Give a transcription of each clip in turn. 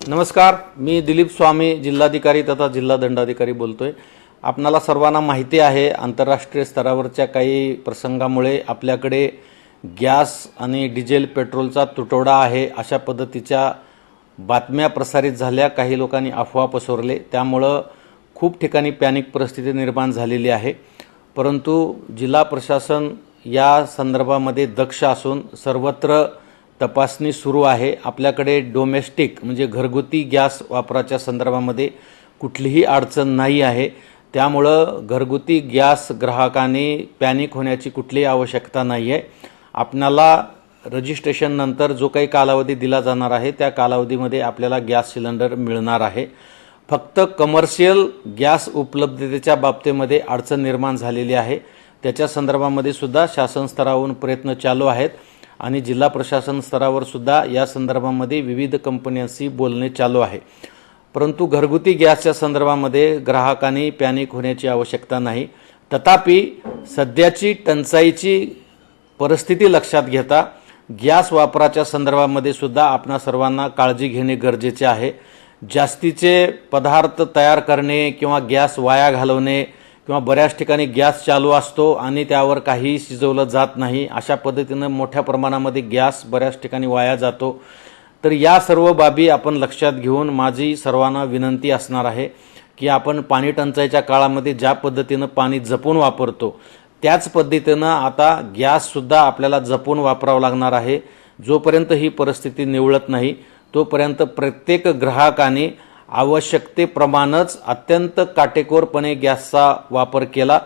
नमस्कार, मी दिलीप स्वामी, जिल्हाधिकारी तथा जिल्हा दंडाधिकारी बोलतोय। आपणाला सर्वांना माहिती आहे, आंतरराष्ट्रीय स्तरावरच्या काही प्रसंगामुळे आपल्याकडे गॅस आणि डिझेल पेट्रोलचा तुटवडा आहे अशा पद्धतीच्या बातम्या प्रसारित झाल्या। काही लोकांनी अफवा पसरवले, त्यामुळे खूप ठिकाणी पॅनिक परिस्थिती निर्माण झालेली आहे। परंतु जिल्हा प्रशासन या संदर्भामध्ये दक्ष असून सर्वत्र तपासणी सुरू आहे। आपल्याकडे डोमेस्टिक म्हणजे घरगुती गॅस वापराच्या संदर्भामध्ये कुठलीही अडचण नाही आहे, त्यामुळे घरगुती गॅस ग्राहकांनी पॅनिक होण्याची कुठलीही आवश्यकता नाही आहे। आपल्याला रजिस्ट्रेशन नंतर जो काही कालावधी दिला जाणार आहे त्या कालावधीमध्ये आपल्याला गॅस सिलेंडर मिळणार आहे। फक्त कमर्शियल गॅस उपलब्धतेच्या बाबतीमध्ये अडचण निर्माण झालेली आहे, त्याच्या संदर्भामध्ये सुद्धा शासन स्तरावरून प्रयत्न चालू आहेत आणि जिल्हा प्रशासन स्तरावर सुद्धा या संदर्भामध्ये विविध कंपन्यांशी बोलणे चालू आहे। परंतु घरगुती गॅसच्या संदर्भामध्ये ग्राहकांनी पॅनिक होण्याची आवश्यकता नाही। तथापि सध्याची टंचाईची परिस्थिती लक्षात घेता गॅस वापराच्या संदर्भामध्ये सुद्धा आपणा सर्वांना काळजी घेणे गरजेचे आहे। जास्तीचे पदार्थ तयार करणे किंवा गॅस वाया घालवणे किंवा बऱ्याच ठिकाणी गॅस चालू असतो आणि त्यावर काही शिजवलं जात नाही, अशा पद्धतीने मोठ्या प्रमाणामध्ये गॅस बऱ्याच ठिकाणी वाया जातो। तर या सर्व बाबी आपण लक्षात घेऊन माझी सर्वांना विनंती असणार आहे की आपण पाणी टंचाईच्या काळामध्ये ज्या पद्धतीने पाणी जपून वापरतो त्याच पद्धतीने आता गॅस सुद्धा आपल्याला जपून वापरावा लागणार आहे। जोपर्यंत ही परिस्थिती निवळत नाही तोपर्यंत प्रत्येक ग्राहकाने आवश्यकतेप्रमाणेच अत्यंत काटेकोरपणे गॅसचा वापर केला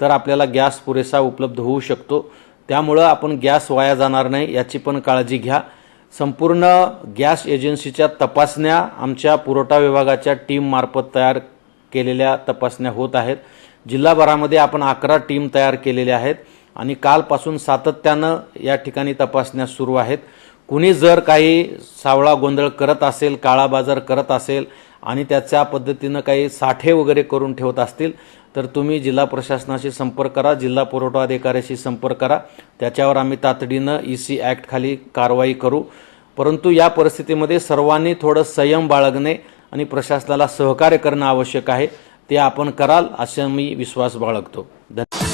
तर आपल्याला गॅस पुरेसा उपलब्ध होऊ शकतो। त्यामुळे आपण गॅस वाया जाणार नाही याची पण काळजी घ्या। संपूर्ण गॅस एजन्सीच्या तपासण्या आमच्या पुरवठा विभागाच्या टीम मार्फत तयार केलेल्या तपासण्या होत आहेत। जिल्हाभरामध्ये आपण 11 टीम तयार केलेल्या आहेत आणि कालपासून सातत्याने या ठिकाणी तपासण्या सुरू आहेत। कुणी जर काही सावळा गोंधळ करत असेल, काळा बाजार करत असेल आणि त्याच्या पद्धतीने काही साठे वगैरे करून ठेवत असतील तर तुम्ही जिल्हा प्रशासनाशी संपर्क करा, जिल्हा पुरवठा अधिकाऱ्याशी संपर्क करा, त्याच्यावर आम्ही तातडीने EC ॲक्ट खाली कारवाई करू। परंतु या परिस्थितीमध्ये सर्वांनी थोडं संयम बाळगणे आणि प्रशासनाला सहकार्य करणे आवश्यक आहे, ते आपण कराल असा मी विश्वास बाळगतो। धन्यवाद।